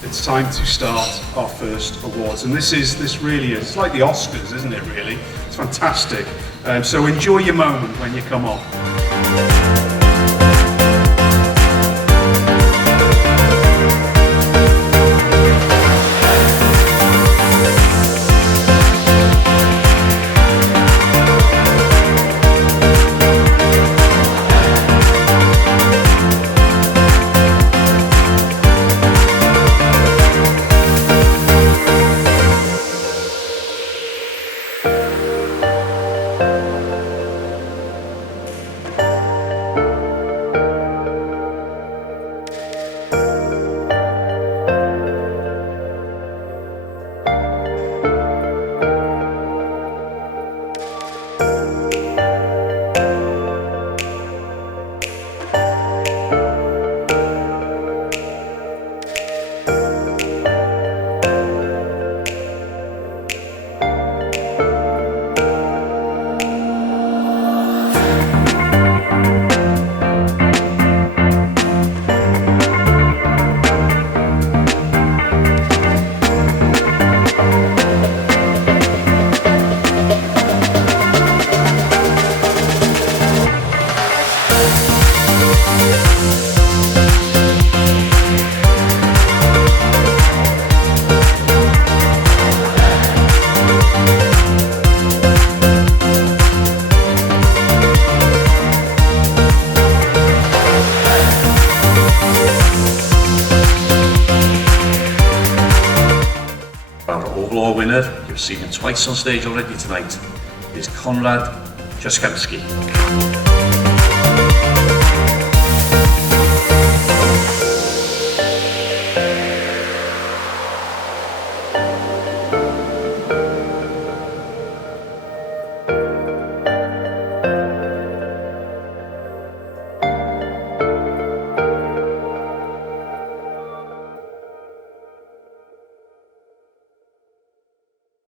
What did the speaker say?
It's time to start our first awards, and this really is, it's like the Oscars, isn't it really? It's fantastic. So enjoy your moment when you come off. Our overall winner, you've seen him twice on stage already tonight, is Konrad Jaskowski.